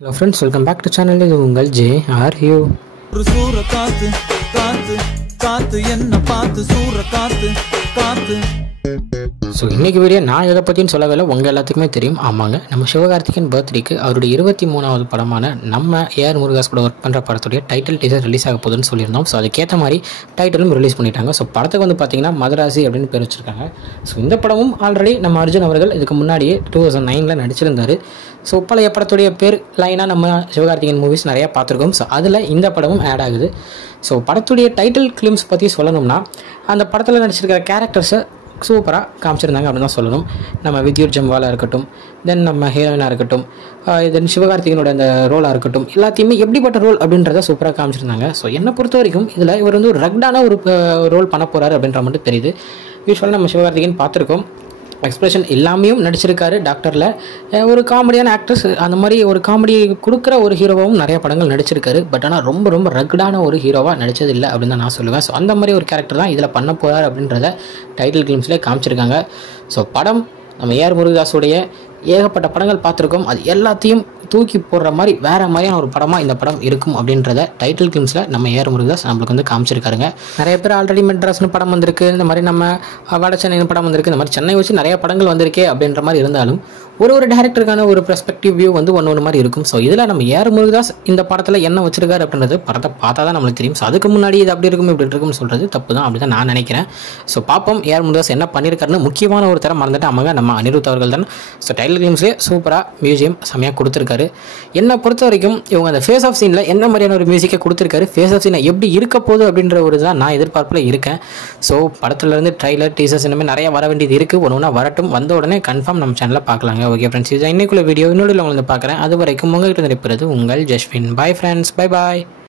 Hello friends, welcome back to channel. இது உங்கள் J are you. ஒரு சூற காத்து காத்து காத்து என்ன பார்த்து சூற காத்து காத்து. ஸோ இன்றைக்கி வீடியோ நான் எதை பற்றின்னு சொல்லவில்லை, உங்கள் எல்லாத்துக்குமே தெரியும். ஆமாங்க, நம்ம சிவகார்த்திகேயன் பர்த்டேக்கு அவருடைய 23வது படமான நம்ம ஏஆர் முருகாஸ் கூட ஒர்க் பண்ணுற படத்துடைய டைட்டில் டீசர் ரிலீஸ் ஆக போகுதுன்னு சொல்லியிருந்தோம். ஸோ அதுக்கேற்ற மாதிரி டைட்டிலும் ரிலீஸ் பண்ணிட்டாங்க. ஸோ படத்துக்கு வந்து பார்த்திங்கன்னா மதராசி அப்படின்னு பேர் வச்சுருக்காங்க. ஸோ இந்த படமும் ஆல்ரெடி நம்ம அர்ஜுன் அவர்கள் இதுக்கு முன்னாடியே 2009 நடிச்சிருந்தார். ஸோ பழைய படத்துடைய பேர் லைனாக நம்ம சிவகார்த்திகேயன் மூவிஸ் நிறையா பார்த்துருக்கோம். ஸோ அதில் இந்த படமும் ஆட் ஆகுது. ஸோ படத்துடைய டைட்டில் ஃபிலிம்ஸ் பற்றி சொல்லணும்னா, அந்த படத்தில் நடிச்சிருக்கிற கேரக்டர்ஸை சூப்பராக காமிச்சிருந்தாங்க அப்படின்னு தான் சொல்லணும். நம்ம வித்யுத் ஜம்வாலாக இருக்கட்டும், தென் நம்ம ஹீரோயினாக இருக்கட்டும், தென் சிவகார்த்திகேயனோட அந்த ரோலாக இருக்கட்டும், எல்லாத்தையுமே எப்படிப்பட்ட ரோல் அப்படின்றத சூப்பராக காமிச்சிருந்தாங்க. ஸோ என்னை பொறுத்த வரைக்கும் இதில் இவர் வந்து ஒரு ரக்டான ஒரு ரோல் பண்ண போகிறாரு அப்படின்ற மட்டும் தெரியுது. யூஸ்வலாக நம்ம சிவகார்த்திகேயன் பார்த்துருக்கோம், எக்ஸ்பிரஷன் எல்லாமேயும் நடிச்சிருக்காரு. டாக்டரில் ஒரு காமெடியான ஆக்டர்ஸ், அந்த மாதிரி ஒரு காமெடி கொடுக்குற ஒரு ஹீரோவாகவும் நிறைய படங்கள் நடிச்சிருக்காரு. பட் ஆனால் ரொம்ப ரொம்ப ரக்டான ஒரு ஹீரோவாக நடிச்சதில்லை அப்படின்னு தான் நான் சொல்லுவேன். ஸோ அந்த மாதிரி ஒரு கேரக்டர் தான் இதில் பண்ண போகிறார் அப்படின்றத டைட்டில் கிளிம்ஸ்லேயே காமிச்சிருக்காங்க. ஸோ படம் நம்ம ஏஆர் முருகதாஸுடைய ஏகப்பட்ட படங்கள் பார்த்துருக்கோம், அது எல்லாத்தையும் தூக்கி போடுற மாதிரி வேறு மாதிரியான ஒரு படமாக இந்த படம் இருக்கும் அப்படின்றத டைட்டில் கிளிம்ஸில் நம்ம ஏஆர் முருகதாஸ் நம்மளுக்கு வந்து காமிச்சிருக்காருங்க. நிறைய பேர் ஆல்ரெடி மெட்ராஸ்னு படம் வந்திருக்கு, இந்த மாதிரி நம்ம வட சென்னைன்னு படம் வந்திருக்கு, இந்த மாதிரி சென்னை வச்சு நிறைய படங்கள் வந்திருக்கே அப்படின்ற மாதிரி இருந்தாலும் ஒரு டேரக்டருக்கான ஒரு பெர்ஸ்பெக்டிவ் வியூ வந்து ஒன்று மாதிரி இருக்கும். ஸோ இதில் நம்ம ஏஆர் முருகதாஸ் இந்த படத்தில் என்ன வச்சிருக்காரு அப்படின்றது படத்தை பார்த்தா தான் நம்மளுக்கு தெரியும். ஸோ அதுக்கு முன்னாடி இது அப்படி இருக்கும் இப்படி இருக்கும்னு சொல்கிறது தப்பு தான், அப்படி தான் நான் நினைக்கிறேன். ஸோ பார்ப்போம் ஏஆர் முருகதாஸ் என்ன பண்ணியிருக்காருன்னு. முக்கியமான ஒரு தரம் மறந்துட்டு ஆமாங்க, நம்ம அனிருத் அவர்கள் தான். ஸோ டைட்டில் கிளிம்ஸ்லேயே சூப்பராக மியூசியம் செம்மையாக கொடுத்துருக்காரு. என்னை பொறுத்த வரைக்கும் இவங்க அந்த ஃபேஸ் ஆஃப் சீனில் எந்த மாதிரியான ஒரு மியூசிக்கை கொடுத்துருக்காரு, ஃபேஸ் ஆஃப் சீனை எப்படி இருக்க போகுது அப்படின்ற ஒரு தான் நான் எதிர்பார்ப்பில் இருக்கேன். ஸோ படத்துலேருந்து ட்ரைலர் டீசர்ஸ் இந்த மாதிரி நிறைய வர வேண்டியது இருக்குது. ஒன்று வரட்டும், வந்த உடனே கன்ஃபார்ம் நம்ம சேனலில் பார்க்கலாங்க. ஓகே ஃப்ரெண்ட்ஸ், இது இன்னைக்குள்ள வீடியோ இன்னொரு உங்களுக்கு பார்க்குறேன். அது வரைக்கும் உங்கள்கிட்ட இருப்பது உங்கள் Jaswin. Bye friends, bye bye.